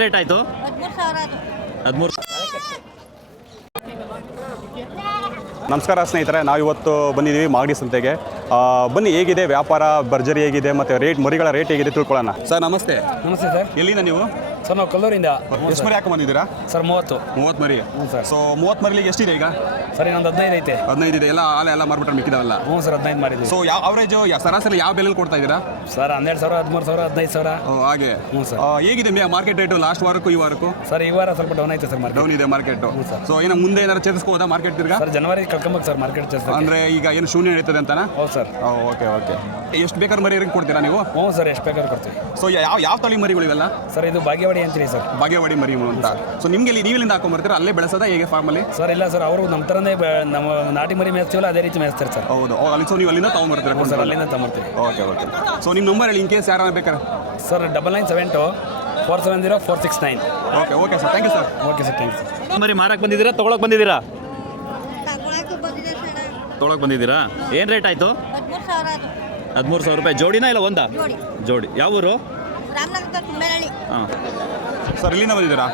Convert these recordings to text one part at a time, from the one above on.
Rate ಆಯ್ತು? ಹದಿಮೂರು ನಮಸ್ಕಾರ ಸ್ನೇಹಿತರೆ ನಾವು ಇವತ್ತು ಬಂದಿದ್ದೀವಿ ಮಾಗಡಿ ಸಂತೆಗೆ. ಬನ್ನಿ ಹೇಗಿದೆ ವ್ಯಾಪಾರ ಭರ್ಜರಿ ಹೇಗಿದೆ ಮತ್ತು ರೇಟ್ ಮರಿಗಳ ರೇಟ್ ಹೇಗಿದೆ ತಿಳ್ಕೊಳ್ಳೋಣ. ಸರ್ ನಮಸ್ತೆ. ನಮಸ್ತೆ ಸರ್. ಎಲ್ಲಿಂದ ನೀವು? ಸರ್ ನಾವು ಕಲ್ಲೂರಿಂದ. ಎಷ್ಟು ಮರಿ ಹಾಕೊಂಡ್ ಬಂದಿದ್ದೀರಾ? ಸರ್ ಮೂವತ್ತು. ಮೂವತ್ತು ಮರಿ. ಸರ್. ಸೊ ಮೂವತ್ತು ಮರಿಲಿಗೆ ಎಷ್ಟಿದೆ ಈಗ? ಸರ್ ಇನ್ನೊಂದು ಹದಿನೈದು ಐತೆ. ಹದಿನೈದು ಇದೆ. ಎಲ್ಲ ಆಲೆ ಎಲ್ಲ ಮಾರ್ಬಿಟ್ರೆ ಮಿಕ್ಕಿದಾವಲ್ಲ? ಹ್ಞೂ ಸರ್ ಹದಿನೈದು ಮಾರಿದ್ವಿ. ಸೊ ಯಾವ ಅವರೇಜ್ ಸರಾಸರಿ ಯಾವ ಬೆಲೆಲಿ ಕೊಡ್ತಾ ಇದ್ದೀರಾ? ಸರ್ ಹನ್ನೆರಡು ಸಾವಿರ ಹದಿಮೂರು ಸಾವಿರ ಹದಿನೈದು ಸಾವಿರ. ಓ, ಹಾಗೆ. ಹ್ಞೂ ಸರ್. ಆ, ಹೇಗಿದೆ ಮಾರ್ಕೆಟ್ ರೇಟು ಲಾಸ್ಟ್ ವಾರಕ್ಕೂ ಈ ವಾರಕ್ಕೂ? ಸರ್ ಈ ವಾರ ಸ್ವಲ್ಪ ಡೌನ್ ಐತೆ ಸರ್ ಮಾರ್ಕೆಟ್ ಡೌನ್ ಇದೆ ಮಾರ್ಕೆಟ್ ಹ್ಞೂ ಸರ್. ಸೊ ಏನೋ ಮುಂದೆ ಏನಾದ್ರು ಚೇತರಿಸ್ಕೋದಾ ಮಾರ್ಕೆಟ್ ತಿರ್ಗಾ? ಸರ್ ಜನವರಿ ಕಳ್ಕೊಂಬೇಕು ಸರ್ ಮಾರ್ಕೆಟ್ ಚರ್ಚೆ ಅಂದ್ರೆ ಈಗ ಏನು ಶೂನ್ಯ ನಡೀತದೆ ಅಂತಾನೆ? ಹೌದು ಸರ್. Okay okay. ಎಷ್ಟು ಬೇಕಾದ್ರೆ ಮರಿ ಕೊಡ್ತೀರಾ ನೀವು? ಹ್ಞೂ ಸರ್ ಎಷ್ಟು ಬೇಕಾದ್ರೂ ಕೊಡ್ತೀವಿ. ಸೊ ಯಾವ ಯಾವ ತಳಿ ಮರಿಗಳಿವೆಲ್ಲ? ಸರ್ ಇದು ಭಾಗ್ಯವಾಡಿ ಅಂತೀರಿ ಸರ್? ಬಾಗೇವಾಡಿ ಮರಿ ಅಂತ. ಸೊ ನಿಮ್ಗೆ ಇಲ್ಲಿ ನೀವೆಲ್ಲಿಂದ ಹಾಕೊಂಡ್ಬರ್ತೀರಾ ಅಲ್ಲೇ ಬೆಳೆಸೋದ ಹೇಗೆ ಫಾರ್ಮಲ್ಲಿ ಸರ್ ಇಲ್ಲ ಸರ್ ಅವರು ನಮ್ಮ ಥರನೇ ಬೆ- ನಮ್ಮ ನಾಟಿ ಮರಿ ಮೇಯಿಸ್ತೀವಲ್ಲ ಅದೇ ರೀತಿ ಮೇಯಿಸ್ತಾರೆ ಸರ್. ಹೌದು. ಓ, ಅಲ್ಲಿ ಸೊ ನೀವು ಅಲ್ಲಿಂದ ತಗೊಂಡ್ಬರ್ತೀರಾ ಸರ್ ಅಲ್ಲಿಂದ ತಗೊಂಡ್ತೀವಿ ಓಕೆ ಓಕೆ ಸೊ ನಿಮ್ಮ ನಂಬರ್ ಹೇಳಿ ಇನ್ ಕೇಸ್ ಯಾರು ಬೇಕಾರೆ? Sir double nine seven two four seven zero four six nine okay okay sir thank you sir okay sir thank you ಮರಿ ಮಾರಕ್ಕೆ ಬಂದಿದ್ದೀರಾ? ತೊಗೊಳಕ್ಕೆ ಬಂದಿದ್ದೀರಾ? ತಗೊಳಕ್ಕೆ ಬಂದಿದೆ ಸರ್. ತೊಗೊಳಕ್ಕೆ ಬಂದಿದ್ದೀರಾ? ಏನು ರೇಟ್ ಆಯಿತು? ಹದಿಮೂರು ಸಾವಿರ ಅದು ಹದಿಮೂರು ಸಾವಿರ ರೂಪಾಯಿ. ಜೋಡಿನಾ ಇಲ್ಲ ಒಂದಾ? ಜೋಡಿ. ಜೋಡಿ. ಯಾವ ಊರು ಹಾಂ. ಸರ್ ಇಲ್ಲಿಂದ ಬಂದಿದ್ದೀರಾ?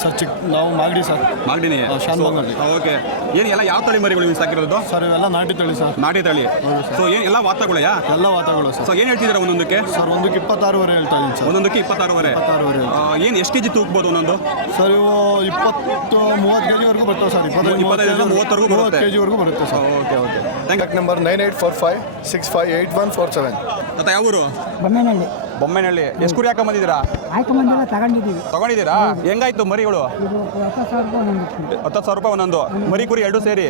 ಸರ್ ಚಿಕ್ ನಾವು ಮಾಗಡಿ ಸರ್. ಮಾಗಡಿನಿ? ಶಾನ್ ಬಂಗಲ್ಲಿ. ಓಕೆ. ಏನು ಎಲ್ಲ ಯಾವ ತಳಿ ಮರಿಗಳು ನೀವು ಸಾಕಿರೋದು? ಸರ್ ಇವೆಲ್ಲ ನಾಟಿ ತಳಿ ಸರ್. ನಾಟಿ ತಳಿ. ಸೊ ಏನು ಎಲ್ಲ ವಾತಾಗುಳಯಾ ಎಲ್ಲ ವಾತಾಗಳು ಸರ್. ಸೊ ಏನು ಹೇಳ್ತಿದ್ದೀರಾ ಒಂದೊಂದಕ್ಕೆ? ಸರ್ ಒಂದಕ್ಕೆ ಇಪ್ಪತ್ತಾರೂವರೆ ಹೇಳ್ತಾ ಇದ್ದೀನಿ ಸರ್. ಒಂದೊಂದಕ್ಕೆ ಇಪ್ಪತ್ತಾರೂವರೆ. ಇಪ್ಪತ್ತಾರೂವರೆ ಏನು ಎಷ್ಟು ಕೆ ಜಿ ತೂಕ್ಬೋದು ಒಂದೊಂದು? ಸರ್ ಇವು ಇಪ್ಪತ್ತು ಮೂವತ್ತು ಕೆ ಜಿವರೆಗೂ ಬರ್ತವೆ ಸರ್. ಇಪ್ಪತ್ತೈದು ಮೂವತ್ತರೆಗೂ ಬರುತ್ತೆ. ಮೂವತ್ತು ಕೆ ಜಿವರೆಗೂ ಬರುತ್ತೆ sir. Okay okay. Thank you number nine eight four five six five eight one four seven ಮತ್ತೆ ಯಾವ ಊರು? ಬೊಮ್ಮೆನಲ್ಲಿ ಬೊಮ್ಮೆನಹಳ್ಳಿ. ಎಷ್ಟು ಕುರಿ ಹಾಕೊಂಬಂದಿದ್ದೀರಾ? ಬಂದಿಲ್ಲ ತಗೊಂಡಿದ್ದೀವಿ. ತಗೊಂಡಿದ್ದೀರಾ? ಹೆಂಗಾಯ್ತು ಮರಿಗಳು ಇದು ಹತ್ತು ಸಾವಿರ ರೂಪಾಯಿ ಒಂದೊಂದು. ಹತ್ತು ಸಾವಿರ ರೂಪಾಯಿ ಒಂದೊಂದು ಮರಿ ಕುರಿ ಎರಡು ಸೇರಿ.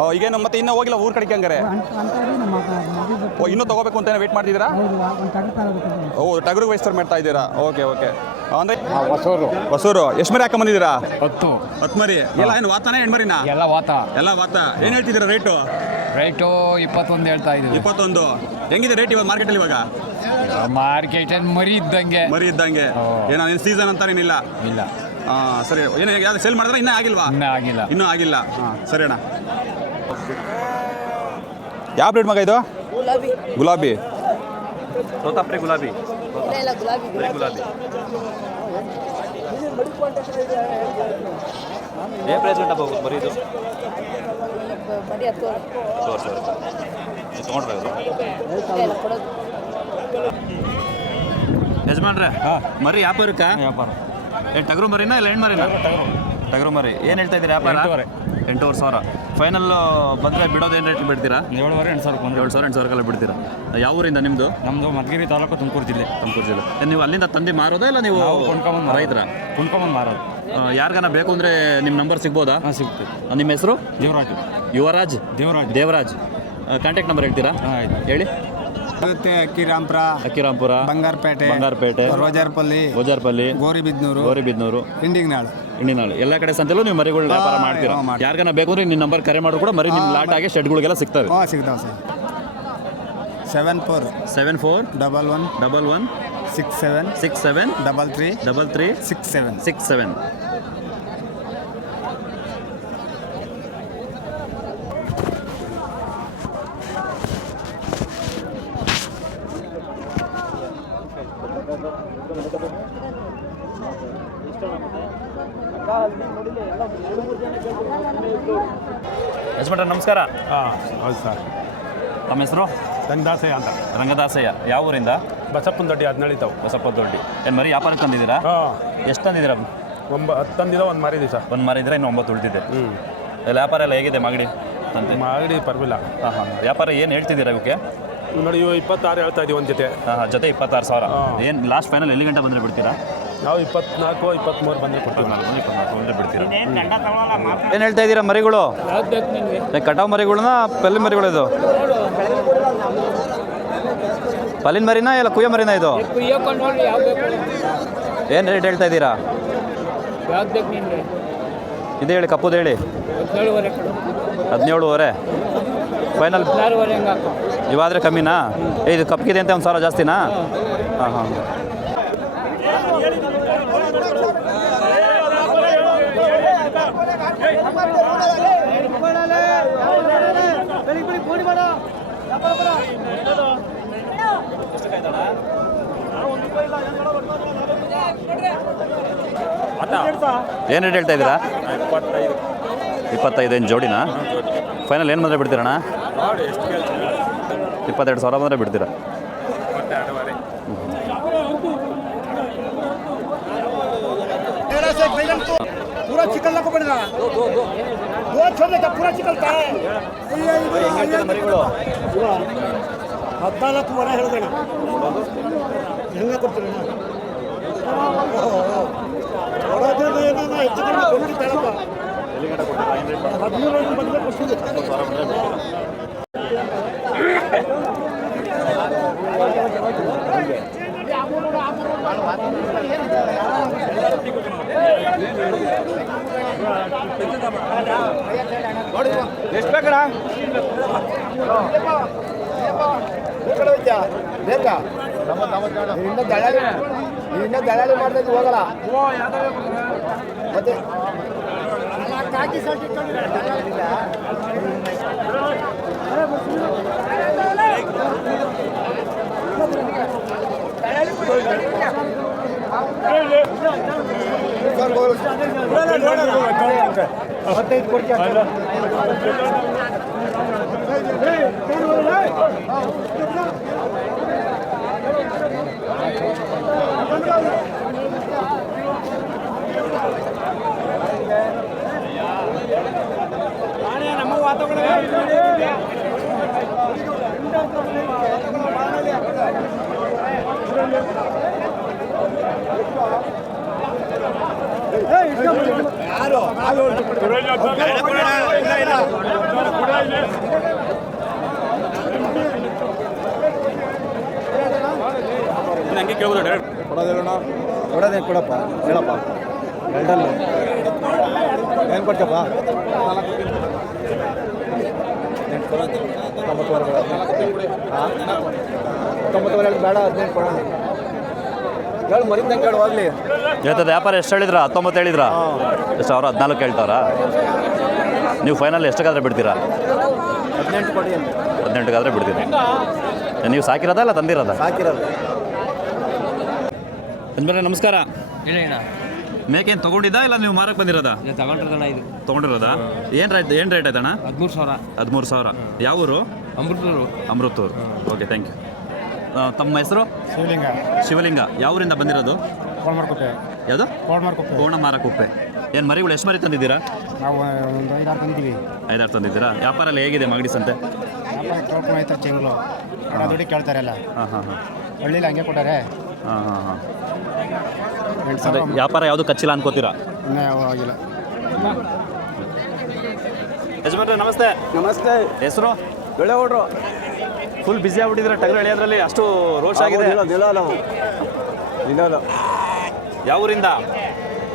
ಓ, ಈಗೇನು ಮತ್ತೆ ಇನ್ನೂ ಹೋಗಿಲ್ಲ ಊರ್ ಕಡೆಗೆ ಹಂಗಾರೆ? ಅಂಥವ್ರು ನಮ್ಮ ಮಗು ಓ ಇನ್ನೂ ತಗೋಬೇಕು ಅಂತ ವೇಟ್ ಮಾಡ್ತಿದ್ದೀರಾ? ಹೌದು ಒಂದು ತಗೊಂಡು ತಗೋಬೇಕು ಓ ಟಗರು ವಯಸ್ಸರ್ ಮಾಡ್ತಾ ಇದ್ದೀರಾ? Okay okay. ಅಂದ್ರೆ ಹೊಸೂರು. ಹೊಸೂರು. ಎಷ್ಟು ಮರಿ ಹಾಕೊಂಬಂದಿದ್ದೀರಾ? ಹತ್ತು. ಹತ್ತು ಮರಿ. ಎಲ್ಲ ಏನು ವಾತಾನೆ ಹೆಣ್ಮರಿನಾ? ಎಲ್ಲ ವಾತ. ಎಲ್ಲ ವಾತ. ಏನು ಹೇಳ್ತಿದ್ದೀರಾ ರೇಟು ರೇಟು ಇಪ್ಪತ್ತೊಂದು ಹೇಳ್ತಾ ಇದ್ದೀವಿ. ಇಪ್ಪತ್ತೊಂದು. ಹೆಂಗಿದೆ ರೇಟ್ ಇವಾಗ ಮಾರ್ಕೆಟಲ್ಲಿ ಇವಾಗ? ಮಾರ್ಕೆಟ್ ಮರಿ ಇದ್ದಂಗೆ. ಮರಿ ಇದ್ದಂಗೆ. ಏನೋ ಸೀಸನ್ ಅಂತ ಏನಿಲ್ಲ ಇಲ್ಲ? ಹಾಂ ಸರಿ. ಏನು ಯಾವ್ದು ಸೇಲ್ ಮಾಡಿದ್ರೆ ಇನ್ನೂ ಆಗಿಲ್ವಾ? ಇನ್ನೂ ಆಗಿಲ್ಲ. ಇನ್ನೂ ಆಗಿಲ್ಲ. ಸರಿ ಅಣ್ಣ. ಯಾವ ಬ್ರೀಡ್ ಮಗ ಇದು? ಗುಲಾಬಿ. ಗುಲಾಬಿ. ತೋತಾಪ್ರಿ ಗುಲಾಬಿ. ಗುಲಾಬಿ. ಗುಲಾಬಿ. ಏನು ಪ್ರೈಸ್ ಉಂಟಪ್ಪ ಮರಿ ಇದು ಬರೀ ತೊಗೊಂಡ್ರೆ ಕೊಡೋದು ಯಜಮಾನ್ರೆ ಮರಿ ವ್ಯಾಪಾರಕ್ಕ? ವ್ಯಾಪಾರ. ಏನು ಟಗರು ಮರಿನಾ ಇಲ್ಲ ಹೆಣ್ಣು ಮರಿನಾ? ಟಗರು ಮರಿ. ಏನು ಹೇಳ್ತಾ ಇದ್ದೀರಿ ವ್ಯಾಪಾರ? ಎಂಟೂವರೆ. ಸಾವಿರ. ಫೈನಲ್ ಬಂದರೆ ಬಿಡೋದು ಏನು ರೇಟ್ ಬಿಡ್ತೀರಾ? ಏಳುವರೆ ಎಂಟು ಸಾವಿರ ಏಳು ಸಾವಿರ ಎಂಟು ಸಾವಿರಕ್ಕೆಲ್ಲ ಬಿಡ್ತೀರಾ? ಯಾವ ಊರಿಂದ ನಿಮ್ಮದು ನಮ್ಮದು ಮಧುಗಿರಿ ತಾಲೂಕು ತುಮಕೂರು ಜಿಲ್ಲೆ. ತುಮಕೂರು ಜಿಲ್ಲೆ. ನೀವು ಅಲ್ಲಿಂದ ತಂದು ಮಾರೋದಾ ಇಲ್ಲ ನೀವು ಕೊಂಡ್ಕೊಂಬಂದು ರೈತರ? ಕುಣ್ಕೊಂಬಂದು ಮಾರೋದು. ಯಾರಿಗಾನ ಬೇಕು ಅಂದರೆ ನಿಮ್ಮ ನಂಬರ್ ಸಿಗ್ಬೋದಾ? ಹಾಂ ಸಿಗ್ತದೆ. ನಿಮ್ಮ ಹೆಸರು? ದೇವರಾಜು ಯುವರಾಜ್? ದೇವರಾಜ್. ದೇವರಾಜ್. ಕಾಂಟ್ಯಾಕ್ಟ್ ನಂಬರ್ ಹೇಳ್ತೀರಾ? ಹಾಂ ಆಯ್ತು. ಹೇಳಿ. ಮತ್ತೆ ಅಕ್ಕಿರಾಂಪುರ ಅಕ್ಕಿರಾಂಪುರ ಬಂಗಾರಪೇಟೆ ಬಂಗಾರಪೇಟೆ ರೋಜಾರ್ಪಲ್ಲಿ ಓಜಾರ್ಪಲ್ಲಿ ಗೋರಿಬಿದ್ನೂರು ಗೋರಿಬಿದ್ನೂರು ಇಂಡಿಗ್ನಾಳ್ ಇಂಡಿನಾಳು ಎಲ್ಲ ಕಡೆ ಸಂತೆಲ್ಲೂ ನೀವು ಮರಿಗಳು ವ್ಯಾಪಾರ ಮಾಡ್ತೀರಾ? ಯಾರಿಗಾನ ಬೇಕು ಅಂದ್ರೆ ನಿಮ್ಮ ನಂಬರ್ ಕರೆ ಮಾಡಿದ್ರು ಕೂಡ ಮರಿ ನಿಮ್ಮ ಲಾಟ್ ಆಗಿ ಶೆಡ್ಗಳಿಗೆಲ್ಲ ಸಿಗ್ತವೆ. ಹಾಂ ಸಿಗ್ತಾವೆ sir. Seven four seven four double one double one six seven six seven double three double three six seven six seven. ಯಜಮಾನ್ರೆ ನಮಸ್ಕಾರ. ಹಾಂ ಹೌದು ಸರ್. ತಮ್ಮ ಹೆಸರು? ರಂಗದಾಸಯ್ಯ ಅಂತ. ರಂಗದಾಸಯ್ಯ. ಯಾವ ಊರಿಂದ? ಬಸಪ್ಪನ ದೊಡ್ಡಿ ಅದು ನಡೀತಾವೆ ಬಸಪ್ಪ ದೊಡ್ಡಿ. ಏನು ಮರಿ ವ್ಯಾಪಾರಕ್ಕೆ ತಂದಿದ್ದೀರಾ? ಹಾಂ. ಎಷ್ಟು ತಂದಿದ್ದೀರಾ? ಒಂಬ ಹತ್ತು ತಂದಿದ ಒಂದು ಮಾರಿದ್ದೀವಿ ಸರ್ ಒಂದು ಮಾರಿದ್ರೆ ಇನ್ನು ಒಂಬತ್ತು ಉಳಿದಿದೆ. ಹ್ಞೂ ಎಲ್ಲ ವ್ಯಾಪಾರ ಎಲ್ಲ ಹೇಗಿದೆ ಮಾಗಡಿ ಅಂತ ಮಾಗಡಿ ಪರವಾಗಿಲ್ಲ. ಹಾಂ ಹಾಂ. ವ್ಯಾಪಾರ ಏನು ಹೇಳ್ತಿದ್ದೀರಾ ಅದಕ್ಕೆ ನೋಡಿ ಇವು ಇಪ್ಪತ್ತಾರು ಹೇಳ್ತಾ ಇದ್ದೀವಿ ಒಂದು ಜೊತೆ. ಹಾಂ ಹಾಂ. ಜೊತೆ ಇಪ್ಪತ್ತಾರು ಸಾವಿರ. ಹಾ. ಏನು ಏನು ಲಾಸ್ಟ್ ಫೈನಲ್ ಎಲ್ಲಿ ಗಂಟೆ ಬಂದರೆ ಬಿಡ್ತೀರಾ? ನಾವು ಇಪ್ಪತ್ನಾಲ್ಕು ಇಪ್ಪತ್ತ್ಮೂರು ಬಂದರೆ ಕೊಡ್ತೀವಿ. ನಾಲ್ಕು ಇಪ್ಪತ್ನಾಲ್ಕು ಬಂದರೆ ಬಿಡ್ತೀರಾ? ಏನು ಹೇಳ್ತಾ ಇದ್ದೀರಾ ಮರಿಗಳು? ಕಟಾವು ಮರಿಗಳನ್ನ ಪಲ್ಲಿ ಮರಿಗಳು ಇದು ಪಲ್ಲಿನ ಮರಿನಾ ಇಲ್ಲ ಕುಯ್ಯ ಮರಿನಾ ಇದು? ಏನು ರೇಟ್ ಹೇಳ್ತಾ ಇದ್ದೀರಾ? ಇದು ಹೇಳಿ ಕಪ್ಪುದು ಹೇಳಿ. ಹದಿನೇಳುವರೆ ಫೈನಲ್ ಇವಾದರೆ ಕಮ್ಮಿನಾ? ಇದು ಕಪ್ಗಿದೆ ಅಂತ ಒಂದು ಸಾವಿರ ಜಾಸ್ತಿನಾ? ಹಾಂ ಹಾಂ. ಏನು ರೇಟ್ ಹೇಳ್ತಾ ಇದ್ದೀರಾ ಇಪ್ಪತ್ತೈದು ಏನು ಜೋಡಿನಾ ಫೈನಲ್ ಏನು ಬಂದರೆ ಬಿಡ್ತೀರಣ್ಣ ಇಪ್ಪತ್ತೆರಡು ಸಾವಿರ ಬಂದರೆ ಬಿಡ್ತೀರಾ पूरा चिकन ला पकड़ना दो छोड़ने का पूरा चिकन का है ಹದಿನಾಲ್ಕು ವರ ಹೇಳಿದಣ ಹೆಂಗೆ ಕೊಡ್ತೀರಣ್ಣ? ಹೊರದೇನು ಏನಾನ ಹೆಚ್ಚು ಕಡಿಮೆ ಕೊಡ್ತಿದ್ದಾರಪ್ಪ ಹದಿಮೂರು ಬಂದರೆ ಕೊಡ್ತೀನಿ ಎಷ್ಟು ಬೇಕಣ್ಣ? ಬೇಕಾ? ಇನ್ನ ದಳ್ಳಾಳಿ ಇನ್ನ ದಳ್ಳಾಳಿ ಮಾಡ್ತಾ ಹೋಗಲ್ಲ. ಮತ್ತೆ ಹಂಗೆ ಕೊಡೋದೇಳೋಣ ಕೊಡೋದೇನು ಕೊಡಪ್ಪ. ಹೇಳಪ್ಪ. ಎರಡಲ್ಲ. ಏನು ಕೊಡ್ತಪ್ಪ ತೊಂಬತ್ತುವರೆ ಹಾಂ ತೊಂಬತ್ತುವರೆ ಬೇಡ ಹದಿನೆಂಟು ಕೊಡೋಣ. ಹೇಳು ಮರಿಂದಂಗೆ ಕೇಳು ಹೋಗ್ಲಿ. ಇವತ್ತು ವ್ಯಾಪಾರ ಎಷ್ಟು ಹೇಳಿದ್ರ? ಹತ್ತೊಂಬತ್ತು ಹೇಳಿದ್ರ? ಎಷ್ಟು ಅವ್ರ ಹದಿನಾಲ್ಕು ಹೇಳ್ತಾವ್ರ? ನೀವು ಫೈನಲ್ ಎಷ್ಟಕ್ಕಾದ್ರೆ ಬಿಡ್ತೀರಾ? ಹದಿನೆಂಟು ಕೊಡಿ ಹದಿನೆಂಟಕ್ಕಾದ್ರೆ ಬಿಡ್ತೀರಾ. ನೀವು ಸಾಕಿರೋದಾ ಇಲ್ಲ ತಂದಿರೋದಾ? ಸಾಕಿರೋದು. ಯಜಮಾನ್ರೆ ನಮಸ್ಕಾರ. ಹೇಳಿ ಅಣ್ಣ ಮೇಕೆ ಏನು ತೊಗೊಂಡಿದ್ದಾ ಇಲ್ಲ ನೀವು ಮಾರಕ್ಕೆ ಬಂದಿರೋದಾ? ಇದು ತಗೊಂಡ್ರದಣ್ಣ ಇದು. ತೊಗೊಂಡಿರೋದಾ? ಏನು ರೇಟ್ ಏನು ರೇಟ್ ಆಯ್ತಣ್ಣ ಹದಿಮೂರು ಸಾವಿರ. ಹದಿಮೂರು ಸಾವಿರ. ಯಾವ ಊರು? Amruthur. Amruthur. Okay thank you ತಮ್ಮ ಹೆಸರು? ಶಿವಲಿಂಗ. ಶಿವಲಿಂಗ. ಯಾವ ಊರಿಂದ ಬಂದಿರೋದು? ಕೋಳ್ಮಾರ್ಕೊಪ್ಪೆ ಯಾವುದು? ಕೋಳ್ಮಾರ್ಕೊಪ್ಪೆ ಕೋಣಮಾರಕುಪ್ಪೆ ಏನು ಮರಿಗಳು ಎಷ್ಟು ಮರಿ ತಂದಿದ್ದೀರಾ? ನಾವು ಒಂದು ಐದಾರು ತಂದಿದ್ದೀವಿ. ಐದಾರು ತಂದಿದ್ದೀರಾ? ವ್ಯಾಪಾರ ಎಲ್ಲ ಹೇಗಿದೆ ಮಾಗಡಿ ಸಂತೆ? ವ್ಯಾಪಾರ ಕೇಳ್ಕೊಂಡು ಹೋಯ್ತಾರೆ ಚೆಂಗ್ಳು ಹಣ ದುಡ್ಡು ಕೇಳ್ತಾರಲ್ಲ ಹಾಂ ಹಾಂ ಹಾಂ. ಹಳ್ಳಿಲಿ ಹಂಗೆ ಕೊಟ್ಟಾರೆ. ಹಾಂ ಹಾಂ ಹಾಂ ಎಂಟು ಅಂದರೆ ಸಾವಿರ ವ್ಯಾಪಾರ ಯಾವುದು ಕಚ್ಚಿಲ್ಲ ಅನ್ಕೋತೀರಾ? ಇನ್ನೂ ಯಾವ ಆಗಿಲ್ಲ. ಯಜಮಾನ್ರೆ ನಮಸ್ತೆ. ನಮಸ್ತೆ. ಹೆಸರು? ಬೆಳೆ ಹೊಡ್ರು. ಫುಲ್ ಬಿಸಿ ಆಗ್ಬಿಟ್ಟಿದ್ರೆ ಟಗರು ಎಳೆಯೋದ್ರಲ್ಲಿ? ಅಷ್ಟು ರೋಷ ಆಗಿದೆ. ಇಲ್ಲ ನಾವು. ಇಲ್ಲ ಯಾವ ಊರಿಂದ?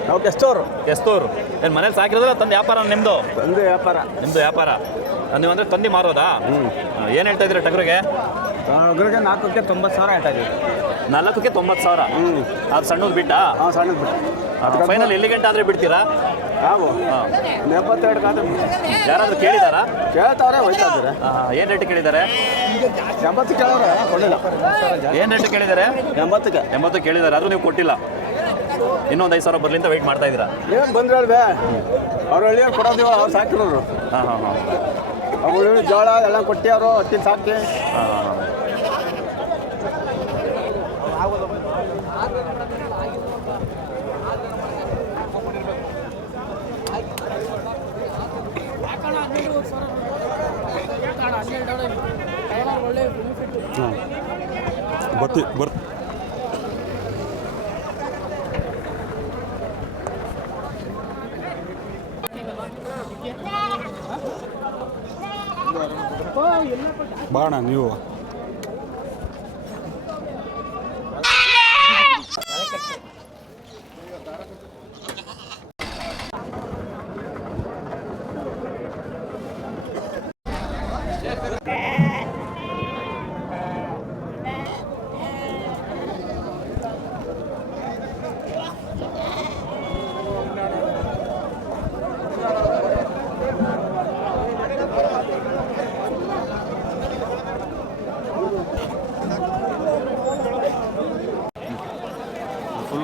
ನಾವು ಕೆಸ್ತೋರು. ಎಸ್ತೂರು ಏನು ಮನೇಲಿ ಸಾಕಿರೋದ್ರ ತಂದು ವ್ಯಾಪಾರ ನಿಮ್ಮದು ತಂದೆ ವ್ಯಾಪಾರ. ನಿಮ್ಮದು ವ್ಯಾಪಾರ? ನೀವು ಅಂದರೆ ತಂದು ಮಾರೋದಾ? ಏನು ಹೇಳ್ತಾ ಇದ್ದೀರಾ ಟಗರಿಗೆ? ಅಗ್ರಿಗೆ ನಾಲ್ಕಕ್ಕೆ ತೊಂಬತ್ತು ಸಾವಿರ ಹೇಳ್ತಾ ಇದ್ದೀವಿ. ನಾಲ್ಕಕ್ಕೆ ತೊಂಬತ್ತು ಸಾವಿರ. ಅದು ಸಣ್ಣದು ಬಿಟ್ಟ? ಹಾಂ ಸಣ್ಣದು ಬಿಟ್ಟು. ಫೈನಲ್ ಎಲ್ಲಿ ಗಂಟೆ ಆದರೆ ಬಿಡ್ತೀರಾ? ನಾವು ಹಾಂ. ಎಪ್ಪತ್ತೆರಡು ಕಾದ್ರೆ ಯಾರಾದರೂ ಕೇಳಿದಾರಾ? ಕೇಳ್ತಾವ್ರೆ ಹೋಯ್ತಾ ಇದ್ದಾರೆ ಏನು ರೇಟ್ ಕೇಳಿದ್ದಾರೆ ಎಂಬತ್ತು ಕೇಳೋರೆ ಕೊಡಲಿಲ್ಲ. ಏನು ರೇಟ್ ಕೇಳಿದ್ದಾರೆ ಎಂಬತ್ತಕ್ಕೆ. ಎಂಬತ್ತು ಕೇಳಿದ್ದಾರೆ ಅದು ನೀವು ಕೊಟ್ಟಿಲ್ಲ. ಇನ್ನೊಂದು ಐದು ಸಾವಿರ ಬರಲಿ ಅಂತ ವೆಯ್ಟ್ ಮಾಡ್ತಾ ಇದ್ದೀರಾ? ಏನು ಬಂದ್ರೆ ಅಲ್ವೇ ಅವ್ರು ಹಳ್ಳಿಯವ್ರು ಕೊಡೋದಿವ ಅವ್ರು ಸಾಕಿರೋರು. ಹಾಂ ಹಾಂ ಹಾಂ. ಅವ್ರು ಜೋಳ ಎಲ್ಲ ಕೊಟ್ಟಿ ಅವರು ಹತ್ತಿನ ಸಾಕಿ ಹಾಂ ಹಾಂ. ಬರ್ತಿ ಬರ್ ಬಾಣ ನೀವು.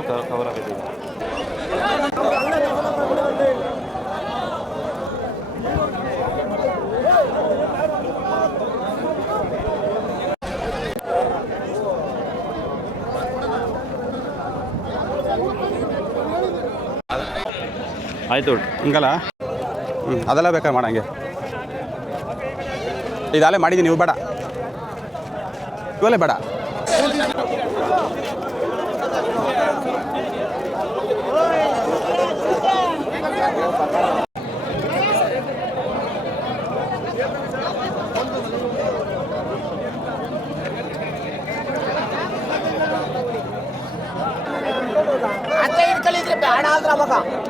ಫುಲ್ ಕವರ್ ಆಗಿದೆ ಆಯ್ತು. ಹಿಂಗಲ್ಲ? ಹ್ಞೂ ಅದೆಲ್ಲ ಬೇಕಾದ್ರೆ ಮಾಡಂಗೆ ಇದಲ್ಲೇ ಮಾಡಿದ್ದೀನಿ ನೀವು ಬೇಡ. ಇವಲ್ಲೇ ಬೇಡ.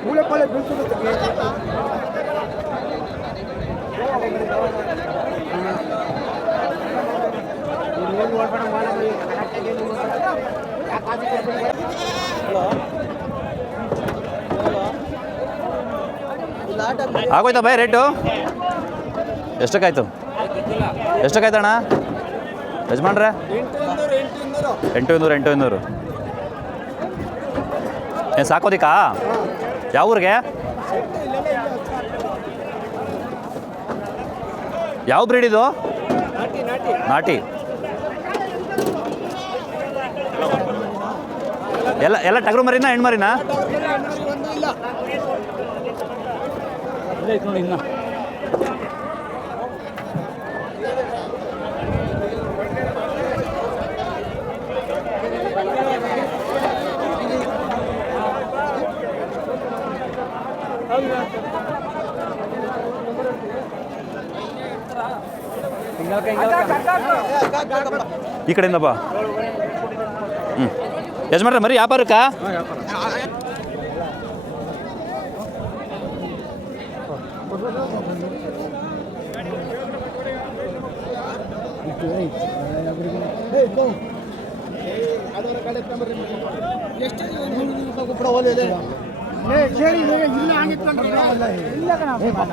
ಮೂಳೆ ಪಾಳೆ ಬೀಳ್ತದೆ ಆಗೋಯ್ತಾ ಬೈ ರೇಟು? ಎಷ್ಟಕ್ಕಾಯ್ತು? ಎಷ್ಟಕ್ಕಾಯ್ತಣ್ಣ? ಯಜಮಾನ್ರೆ? ಎಂಟು ಇನ್ನೂರು ಎಂಟು ಇನ್ನೂರು ಏನು ಸಾಕೋದಿಕ್ಕಾ? ಯಾವ ಊರಿಗೆ? ಯಾವ ಬ್ರೀಡ್ ಇದು? ನಾಟಿ. ಎಲ್ಲ ಎಲ್ಲ ಟಗರು ಮರಿನಾ ಹೆಣ್ಣು ಮರಿನ? ಈ ಕಡೆಯಿಂದ ಬಾ. ಯಜಮಾನ್ರೆ ಮರಿ ವ್ಯಾಪಾರಕ್ಕಾ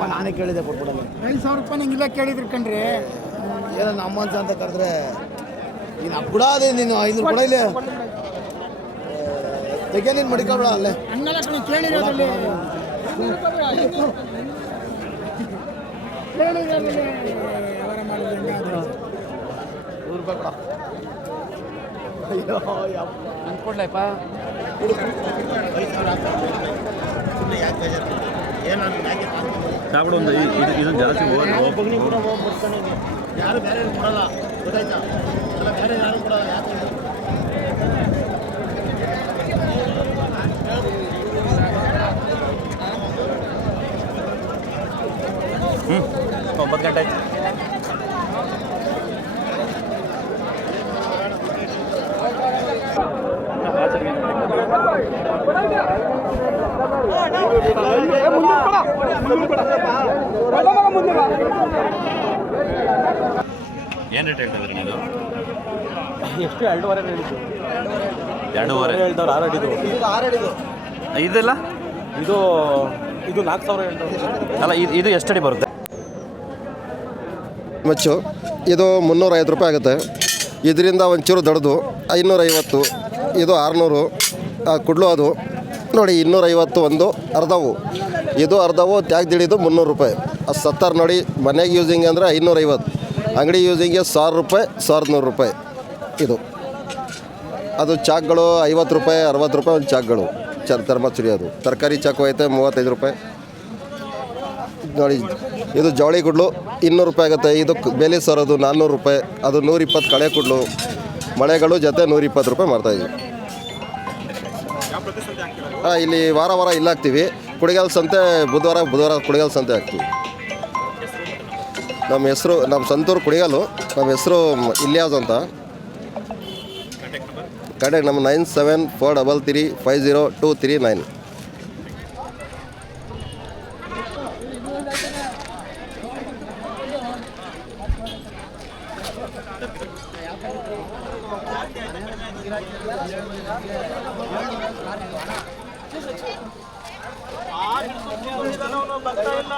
ನಾನೇ ಕೇಳಿದೆ ಕೊಟ್ಬಿಡಲ್ಲ ಐದು ಸಾವಿರ ರೂಪಾಯಿ ನಂಗೆ ಇಲ್ಲ ಕೇಳಿದ್ರು ಕಣ್ರಿ ಏನೋ ನಮ್ಮ ಮನ್ಸ ಅಂತ ಕರೆದ್ರೆ ನೀನು ಬಿಡಾದೆ ನೀನು ಐನೂರು ಕೊಡ ಇಲ್ಲಿ ತೆಗೆ ನೀನು ಮಡಿಕೊಬೇಡ ಅಲ್ಲೇ ಹಂಗಲ್ಲ ಕಣ ಕೇಳಿರೋದ್ರಲ್ಲಿ ಕೇಳಿರೋದ್ರಲ್ಲಿ ವ್ಯವಹಾರ ಮಾಡಿದ್ರೆ ಹೆಂಗಾದ್ರು? ನೂರು ರೂಪಾಯಿ ಕೊಡ ಸಾಬಿಡು ಒಂದು ಇದು ಇದು ಜಾಸ್ತಿ ಯಾರು ಬೇರೆ ಕೊಡಲ್ಲ ಗೊತ್ತಾಯ್ತಾ ಎಲ್ಲ ಬೇರೆ ಯಾರು ಕೊಡಲ್ಲ ಯಾಕೆ ಒಂಬತ್ತು ಗಂಟೆ ಆಯ್ತು. ಏನು ರೇಟ್ ಹೇಳ್ತಾ ಇದ್ರಿ ನೀವು? ಎಷ್ಟು? ಎರಡೂವರೆ ಎರಡೂವರೆ. ಹೇಳ್ತಾರೆ ಆರಡಿದು ಇದು ಆರಡಿದು ಇದೆಲ್ಲ? ಇದು ಇದು ನಾಲ್ಕು ಸಾವಿರ ಹೇಳ್ತಾರೆ ಅಲ್ಲ ಇದು ಇದು ಅಡಿ ಬರುತ್ತೆ? ಮಚ್ಚು. ಇದು ಮುನ್ನೂರೈವತ್ತು ರೂಪಾಯಿ ಆಗುತ್ತೆ. ಇದರಿಂದ ಒಂಚೂರು ದೊಡ್ಡದು. ಐನೂರೈವತ್ತು, ಇದು ಆರುನೂರು ಕುಡ್ಲು ಅದು. ನೋಡಿ, ಇನ್ನೂರೈವತ್ತು ಒಂದು ಅರ್ಧವು. ಇದು ಅರ್ಧವು ತ್ಯಾಗ್ದಿಡಿದು ಮುನ್ನೂರು ರೂಪಾಯಿ. ಅದು ಸತ್ತಾರು ನೋಡಿ ಮನೆಗೆ ಯೂಸಿಂಗ್ ಅಂದರೆ ಐನೂರೈವತ್ತು. ಅಂಗಡಿ ಯೂಸಿಂಗ್ಗೆ ಸಾವಿರ ರೂಪಾಯಿ ಸಾವಿರದ ನೂರು ರೂಪಾಯಿ. ಇದು. ಅದು ಚಾಕ್ಗಳು ಐವತ್ತು ರೂಪಾಯಿ, ಅರವತ್ತು ರೂಪಾಯಿ ಒಂದು ಚಾಕ್ಗಳು. ಚರ್ ಥರ್ಮಚುರಿ ಅದು ತರಕಾರಿ ಚಾಕು ಐತೆ, ಮೂವತ್ತೈದು ರೂಪಾಯಿ. ನೋಡಿ ಇದು ಜವಳಿ ಗುಡ್ಲು ಇನ್ನೂರು ರೂಪಾಯಿ ಆಗುತ್ತೆ. ಇದು ಬೆಲೆ ಸರೋದು ನಾನ್ನೂರು ರೂಪಾಯಿ. ಅದು ನೂರಿಪ್ಪತ್ತು ಕಳೆ ಕುಡ್ಲು. ಮಳೆಗಳು ಜೊತೆ ನೂರಿಪ್ಪತ್ತು ರೂಪಾಯಿ ಮಾಡ್ತಾಯಿದ್ವಿ ಹಾಂ, ಇಲ್ಲಿ ವಾರ ವಾರ ಇಲ್ಲ ಹಾಕ್ತೀವಿ. ಕುಡಿಗಾಲ ಸಂತೆ ಬುಧವಾರ ಬುಧವಾರ ಕುಡಿಗಾಲ ಸಂತೆ ಹಾಕ್ತೀವಿ. ನಮ್ಮ ಹೆಸರು, ನಮ್ಮ ಸಂತೂರು ಕುಡಿಗಾಲು ನಮ್ಮ ಹೆಸರು ಇಲಿಯಾಸ್ ಅಂತ. ಕಡೆ ನಮ್ಮ nine seven four double three five zero two three nine ಬರ್ತಾ ಇಲ್ಲ